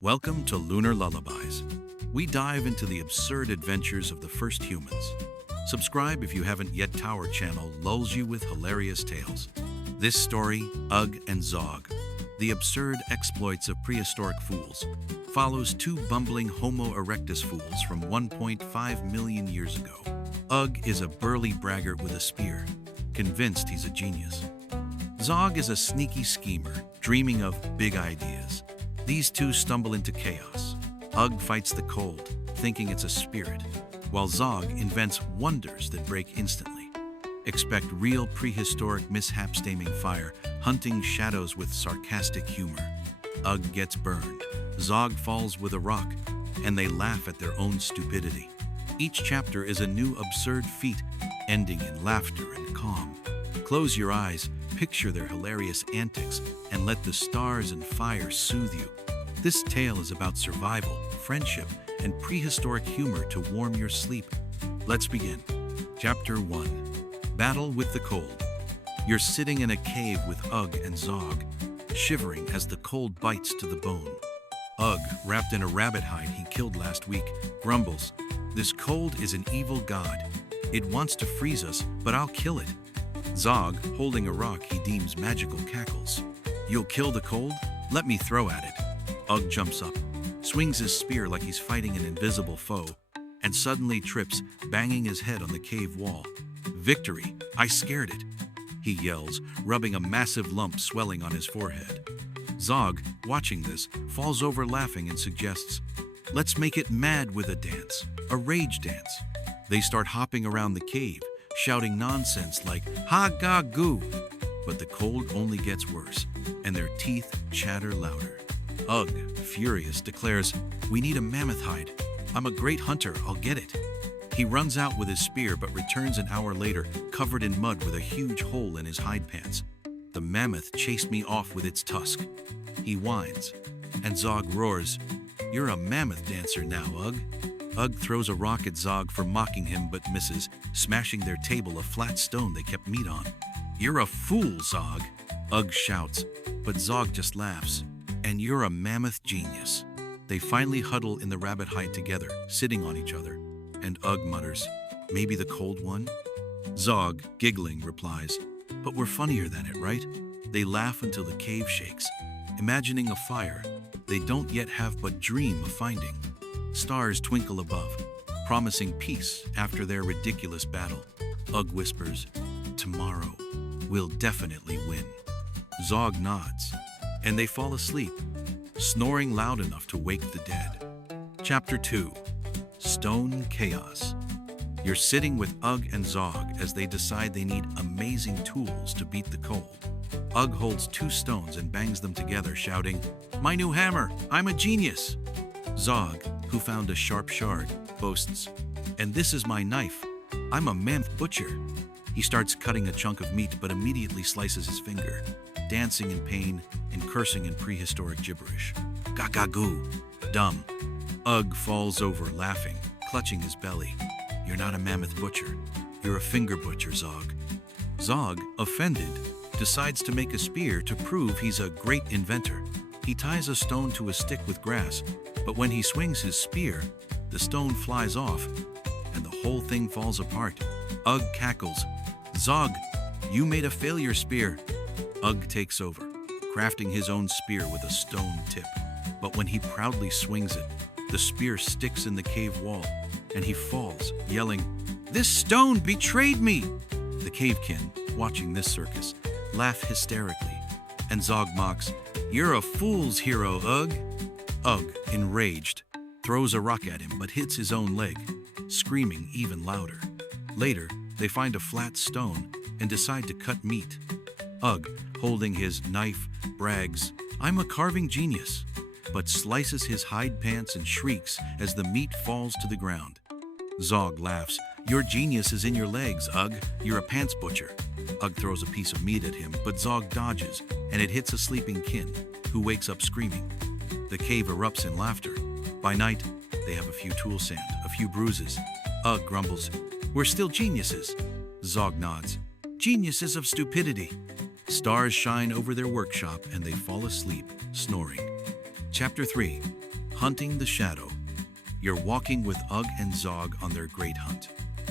Welcome to Lunar Lullabies. We dive into the absurd adventures of the first humans. Subscribe if you haven't yet. Tower Channel lulls you with hilarious tales. This story, Ugg and Zog, the absurd exploits of prehistoric fools, follows two bumbling Homo erectus fools from 1.5 million years ago. Ugg is a burly braggart with a spear, convinced he's a genius. Zog is a sneaky schemer, dreaming of big ideas. These two stumble into chaos. Ugg fights the cold, thinking it's a spirit, while Zog invents wonders that break instantly. Expect real prehistoric mishaps, taming fire, hunting shadows with sarcastic humor. Ugg gets burned, Zog falls with a rock, and they laugh at their own stupidity. Each chapter is a new absurd feat, ending in laughter and calm. Close your eyes, picture their hilarious antics, and let the stars and fire soothe you. This tale is about survival, friendship, and prehistoric humor to warm your sleep. Let's begin. Chapter 1. Battle with the Cold. You're sitting in a cave with Ugg and Zog, shivering as the cold bites to the bone. Ugg, wrapped in a rabbit hide he killed last week, grumbles, "This cold is an evil god. It wants to freeze us, but I'll kill it." Zog, holding a rock he deems magical, cackles, "You'll kill the cold? Let me throw at it." Ugg jumps up, swings his spear like he's fighting an invisible foe, and suddenly trips, banging his head on the cave wall. "Victory! I scared it!" he yells, rubbing a massive lump swelling on his forehead. Zog, watching this, falls over laughing and suggests, "Let's make it mad with a dance, a rage dance." They start hopping around the cave, shouting nonsense like, "Ha ga goo!" But the cold only gets worse, and their teeth chatter louder. Ugg, furious, declares, "We need a mammoth hide. I'm a great hunter, I'll get it." He runs out with his spear but returns an hour later, covered in mud with a huge hole in his hide pants. "The mammoth chased me off with its tusk," he whines, and Zog roars, "You're a mammoth dancer now, Ugg." Ugg throws a rock at Zog for mocking him but misses, smashing their table, a flat stone they kept meat on. "You're a fool, Zog," Ugg shouts, but Zog just laughs. "And you're a mammoth genius." They finally huddle in the rabbit hide together, sitting on each other, and Ugg mutters, "Maybe the cold one?" Zog, giggling, replies, "But we're funnier than it, right?" They laugh until the cave shakes, imagining a fire they don't yet have but dream of finding. Stars twinkle above, promising peace after their ridiculous battle. Ugg whispers, "Tomorrow, we'll definitely win." Zog nods, and they fall asleep, snoring loud enough to wake the dead. Chapter 2. Stone Chaos. You're sitting with Ugg and Zog as they decide they need amazing tools to beat the cold. Ugg holds two stones and bangs them together, shouting, "My new hammer! I'm a genius!" Zog, who found a sharp shard, boasts, "And this is my knife. I'm a mammoth butcher." He starts cutting a chunk of meat but immediately slices his finger, dancing in pain and cursing in prehistoric gibberish. "Gagagoo! Dumb!" Ugg falls over, laughing, clutching his belly. "You're not a mammoth butcher. You're a finger butcher, Zog." Zog, offended, decides to make a spear to prove he's a great inventor. He ties a stone to a stick with grass, but when he swings his spear, the stone flies off, and the whole thing falls apart. Ugg cackles, "Zog, you made a failure spear." Ugg takes over, crafting his own spear with a stone tip. But when he proudly swings it, the spear sticks in the cave wall, and he falls, yelling, "This stone betrayed me!" The cavekin, watching this circus, laugh hysterically, and Zog mocks, "You're a fool's hero, Ugg." Ugg, enraged, throws a rock at him but hits his own leg, screaming even louder. Later, they find a flat stone and decide to cut meat. Ugg, holding his knife, brags, "I'm a carving genius," but slices his hide pants and shrieks as the meat falls to the ground. Zog laughs, "Your genius is in your legs, Ugg. You're a pants butcher." Ugg throws a piece of meat at him, but Zog dodges, and it hits a sleeping kin, who wakes up screaming. The cave erupts in laughter. By night, they have a few tool sand, a few bruises. Ugg grumbles, "We're still geniuses." Zog nods, "Geniuses of stupidity." Stars shine over their workshop and they fall asleep, snoring. Chapter 3. Hunting the shadow. You're walking with Ugg and Zog on their great hunt.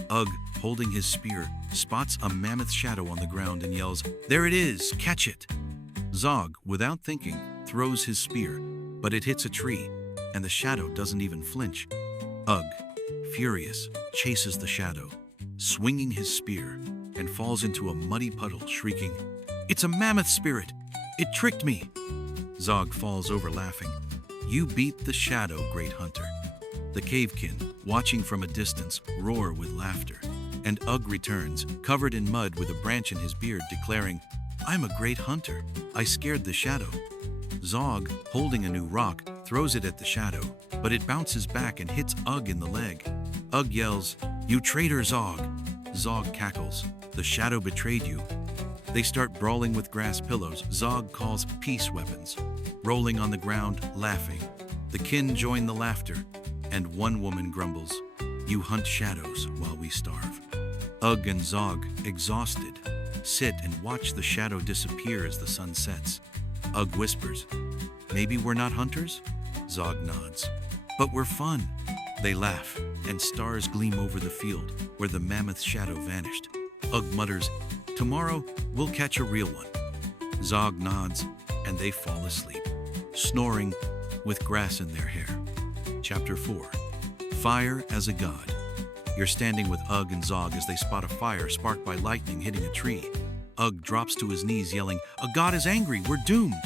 Ugg, holding his spear, spots a mammoth shadow on the ground and yells, "There it is! Catch it!" Zog, without thinking, throws his spear, but it hits a tree, and the shadow doesn't even flinch. Ugg, furious, chases the shadow, swinging his spear, and falls into a muddy puddle, shrieking, "It's a mammoth spirit! It tricked me!" Zog falls over laughing. "You beat the shadow, great hunter." The cavekin, watching from a distance, roar with laughter. And Ugg returns, covered in mud with a branch in his beard, declaring, "I'm a great hunter. I scared the shadow." Zog, holding a new rock, throws it at the shadow, but it bounces back and hits Ugg in the leg. Ugg yells, "You traitor, Zog!" Zog cackles, "The shadow betrayed you." They start brawling with grass pillows. Zog calls peace weapons, rolling on the ground, laughing. The kin join the laughter, and one woman grumbles, "You hunt shadows while we starve." Ugg and Zog, exhausted, sit and watch the shadow disappear as the sun sets. Ugg whispers, "Maybe we're not hunters?" Zog nods, "But we're fun." They laugh, and stars gleam over the field where the mammoth shadow vanished. Ugg mutters, "Tomorrow we'll catch a real one." Zog nods, and they fall asleep, snoring with grass in their hair. Chapter 4. Fire as a God. You're standing with Ugg and Zog as they spot a fire sparked by lightning hitting a tree. Ugg drops to his knees yelling, "A god is angry, we're doomed!"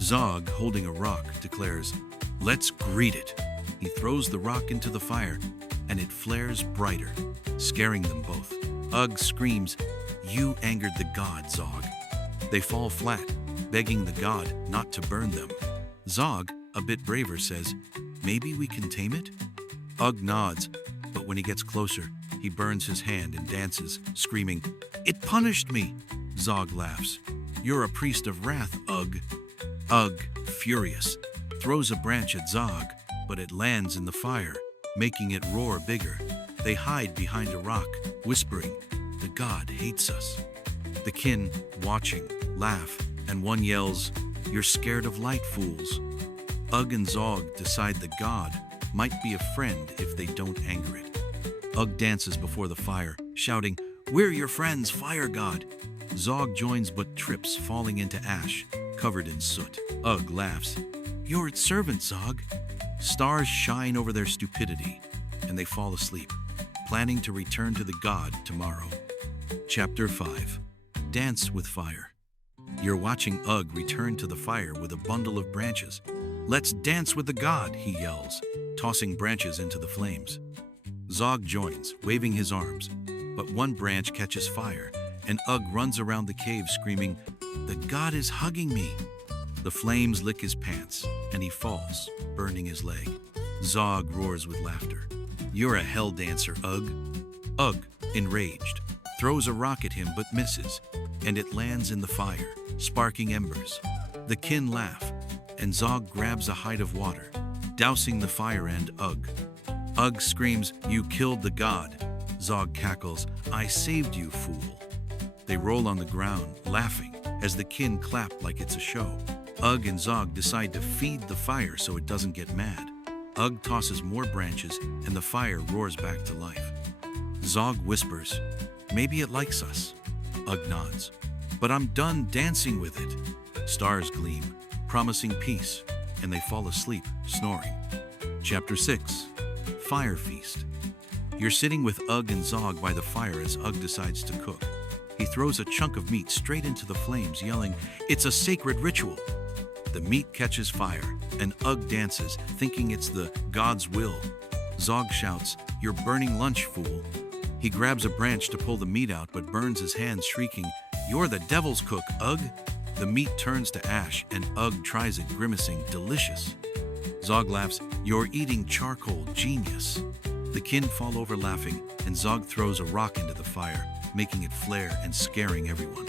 Zog, holding a rock, declares, "Let's greet it." He throws the rock into the fire, and it flares brighter, scaring them both. Ugg screams, "You angered the god, Zog." They fall flat, begging the god not to burn them. Zog, a bit braver, says, "Maybe we can tame it?" Ugg nods, but when he gets closer, he burns his hand and dances, screaming, "It punished me!" Zog laughs. "You're a priest of wrath, Ugg." Ugg, furious, throws a branch at Zog, but it lands in the fire, making it roar bigger. They hide behind a rock, whispering, "The god hates us." The kin, watching, laugh, and one yells, "You're scared of light, fools." Ugg and Zog decide the god might be a friend if they don't anger it. Ugg dances before the fire, shouting, "We're your friends, fire god." Zog joins but trips, falling into ash, covered in soot. Ugg laughs, "You're its servant, Zog." Stars shine over their stupidity, and they fall asleep, planning to return to the god tomorrow. Chapter 5. Dance with Fire. You're watching Ugg return to the fire with a bundle of branches. "Let's dance with the god," he yells, tossing branches into the flames. Zog joins, waving his arms, but one branch catches fire, and Ugg runs around the cave screaming, "The god is hugging me." The flames lick his pants, and he falls, burning his leg. Zog roars with laughter, "You're a hell dancer, Ugg." Ugg, enraged, throws a rock at him but misses, and it lands in the fire, sparking embers. The kin laugh, and Zog grabs a height of water, dousing the fire and Ugg. Ugg screams, "You killed the god." Zog cackles, "I saved you, fool." They roll on the ground, laughing, as the kin clap like it's a show. Ugg and Zog decide to feed the fire so it doesn't get mad. Ugg tosses more branches, and the fire roars back to life. Zog whispers, "Maybe it likes us." Ugg nods, "But I'm done dancing with it." Stars gleam, promising peace, and they fall asleep, snoring. Chapter 6. Fire Feast. You're sitting with Ugg and Zog by the fire as Ugg decides to cook. He throws a chunk of meat straight into the flames, yelling, "It's a sacred ritual." The meat catches fire, and Ugg dances, thinking it's the god's will. Zog shouts, "You're burning lunch, fool." He grabs a branch to pull the meat out, but burns his hands, shrieking, "You're the devil's cook, Ugg." The meat turns to ash, and Ugg tries it, grimacing, "Delicious." Zog laughs, "You're eating charcoal, genius." The kin fall over laughing, and Zog throws a rock into the fire, making it flare and scaring everyone.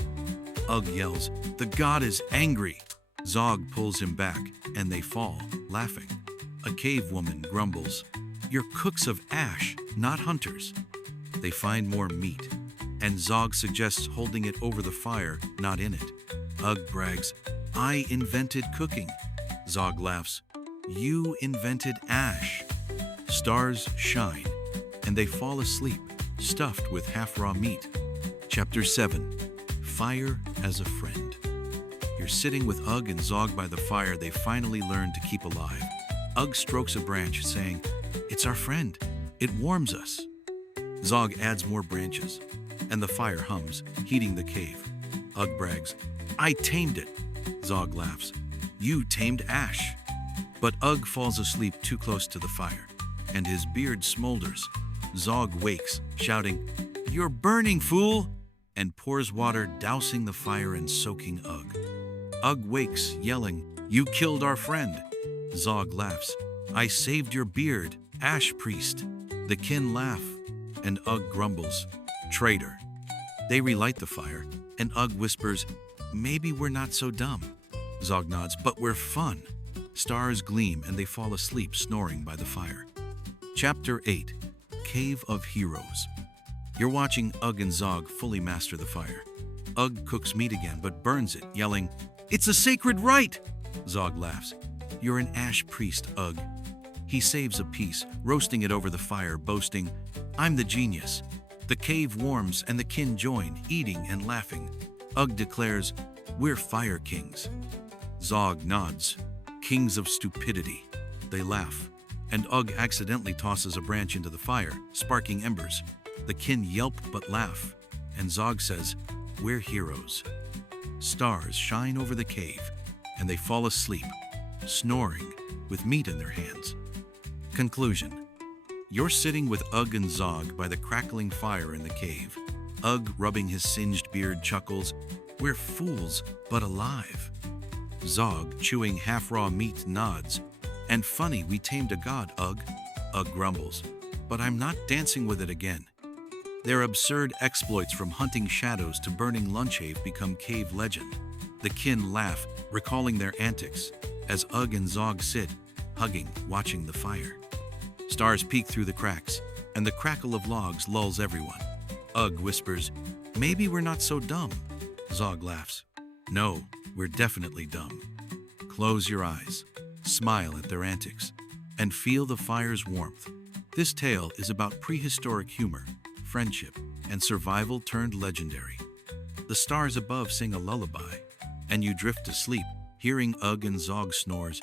Ugg yells, "The god is angry." Zog pulls him back, and they fall, laughing. A cave woman grumbles, "You're cooks of ash, not hunters." They find more meat, and Zog suggests holding it over the fire, not in it. Ugg brags, "I invented cooking." Zog laughs, You invented ash. Stars shine, and they fall asleep, stuffed with half-raw meat. Chapter 7. Fire as a Friend. You're sitting with Ugg and Zog by the fire they finally learned to keep alive. Ugg strokes a branch, saying, "It's our friend. It warms us." Zog adds more branches, and the fire hums, heating the cave. Ugg brags, "I tamed it." Zog laughs, "You tamed ash." But Ugg falls asleep too close to the fire, and his beard smolders. Zog wakes, shouting, "You're burning, fool!" and pours water, dousing the fire and soaking Ugg. Ugg wakes, yelling, "You killed our friend." Zog laughs, "I saved your beard, ash priest." The kin laugh, and Ugg grumbles, "Traitor." They relight the fire, and Ugg whispers, "Maybe we're not so dumb." Zog nods, "But we're fun." Stars gleam, and they fall asleep snoring by the fire. Chapter 8. Cave of Heroes. You're watching Ugg and Zog fully master the fire. Ugg cooks meat again, but burns it, yelling, "It's a sacred rite!" Zog laughs, "You're an ash priest, Ugg." He saves a piece, roasting it over the fire, boasting, "I'm the genius." The cave warms, and the kin join, eating and laughing. Ugg declares, "We're fire kings." Zog nods, "Kings of stupidity." They laugh, and Ugg accidentally tosses a branch into the fire, sparking embers. The kin yelp but laugh, and Zog says, "We're heroes." Stars shine over the cave, and they fall asleep, snoring, with meat in their hands. Conclusion. You're sitting with Ugg and Zog by the crackling fire in the cave. Ugg, rubbing his singed beard, chuckles, "We're fools, but alive." Zog, chewing half-raw meat, nods, "And funny, we tamed a god, Ugg." Ugg grumbles, "But I'm not dancing with it again." Their absurd exploits, from hunting shadows to burning Lunchave, become cave legend. The kin laugh, recalling their antics, as Ugg and Zog sit, hugging, watching the fire. Stars peek through the cracks, and the crackle of logs lulls everyone. Ugg whispers, "Maybe we're not so dumb." Zog laughs, "No, we're definitely dumb." Close your eyes, smile at their antics, and feel the fire's warmth. This tale is about prehistoric humor, friendship, and survival turned legendary. The stars above sing a lullaby, and you drift to sleep, hearing Ugg and Zog snores.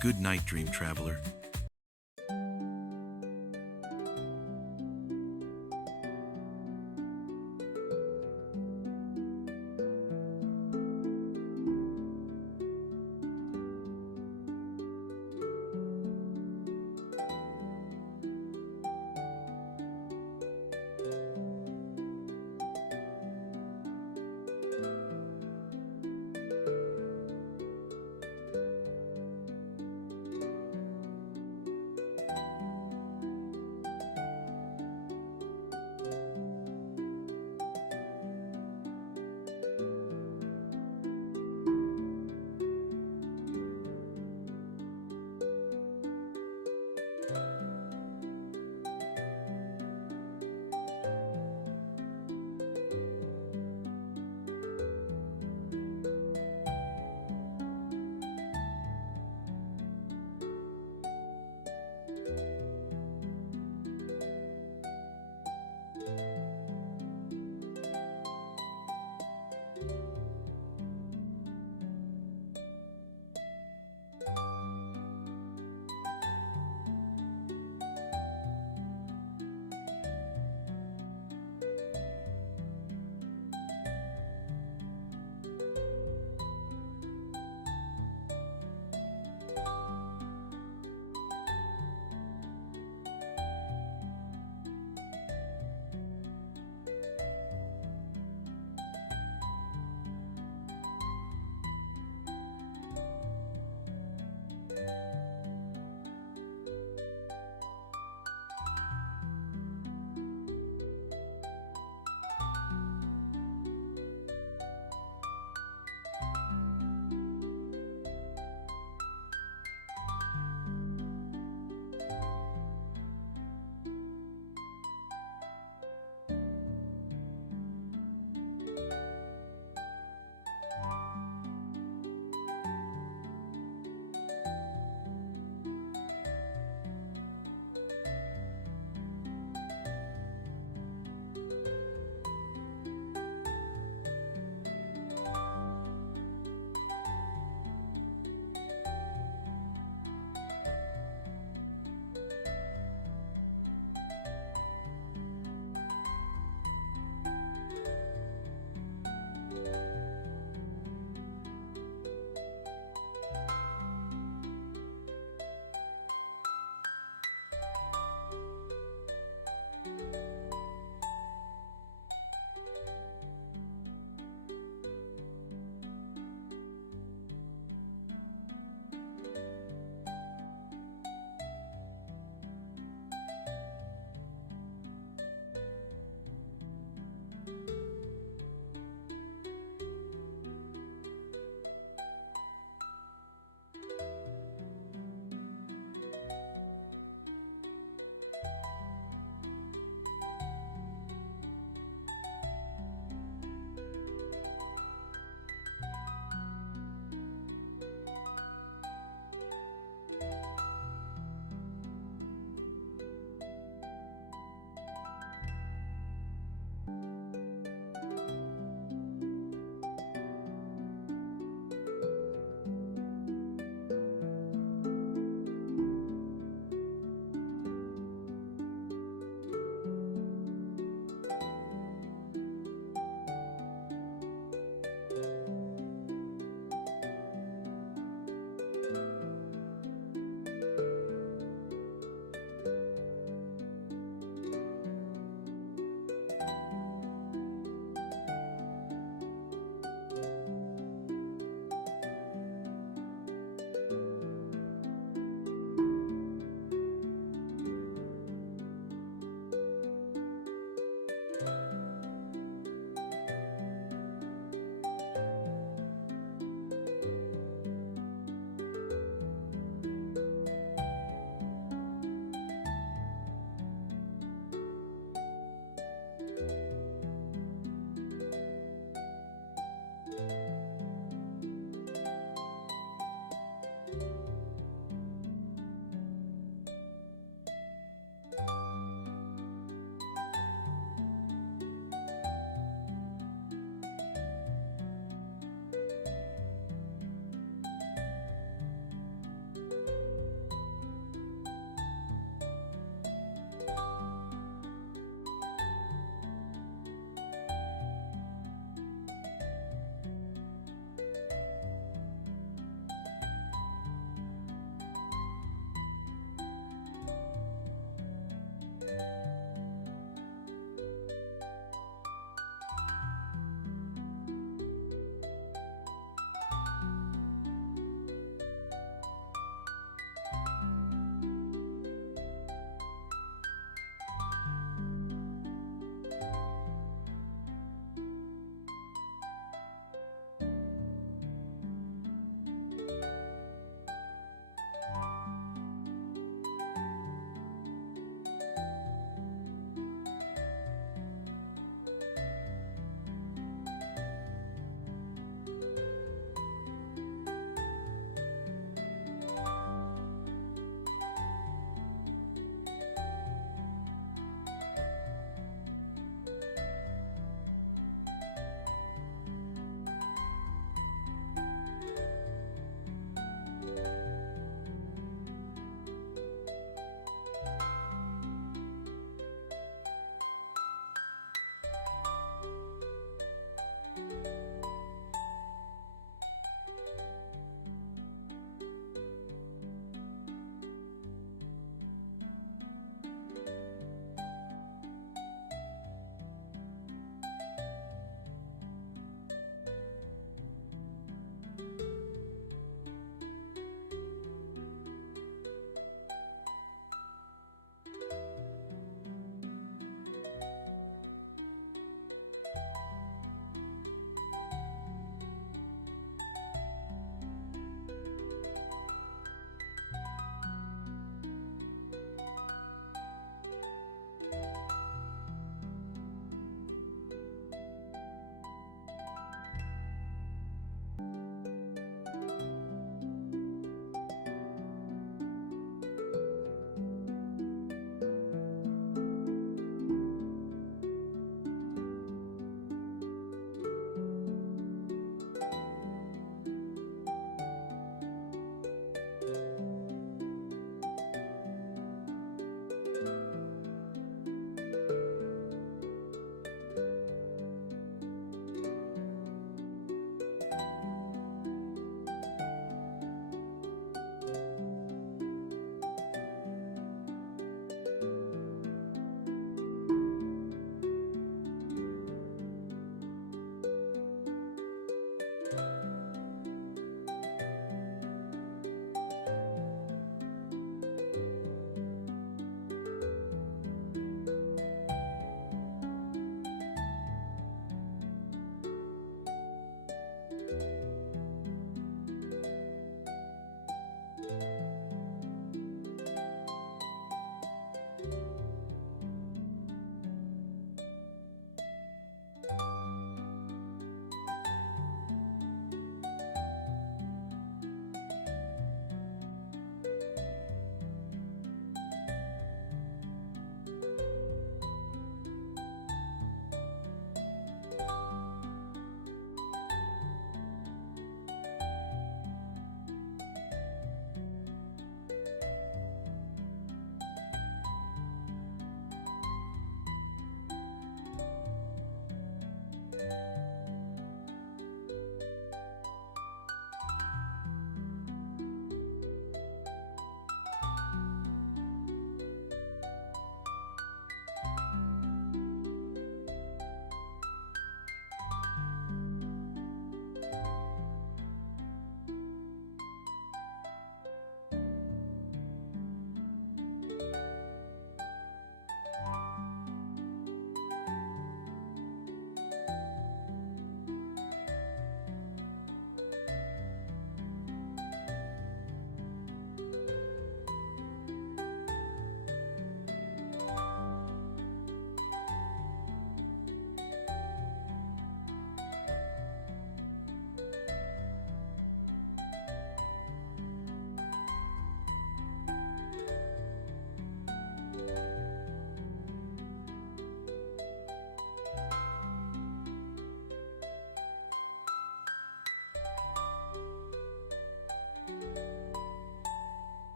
Good night, dream traveler.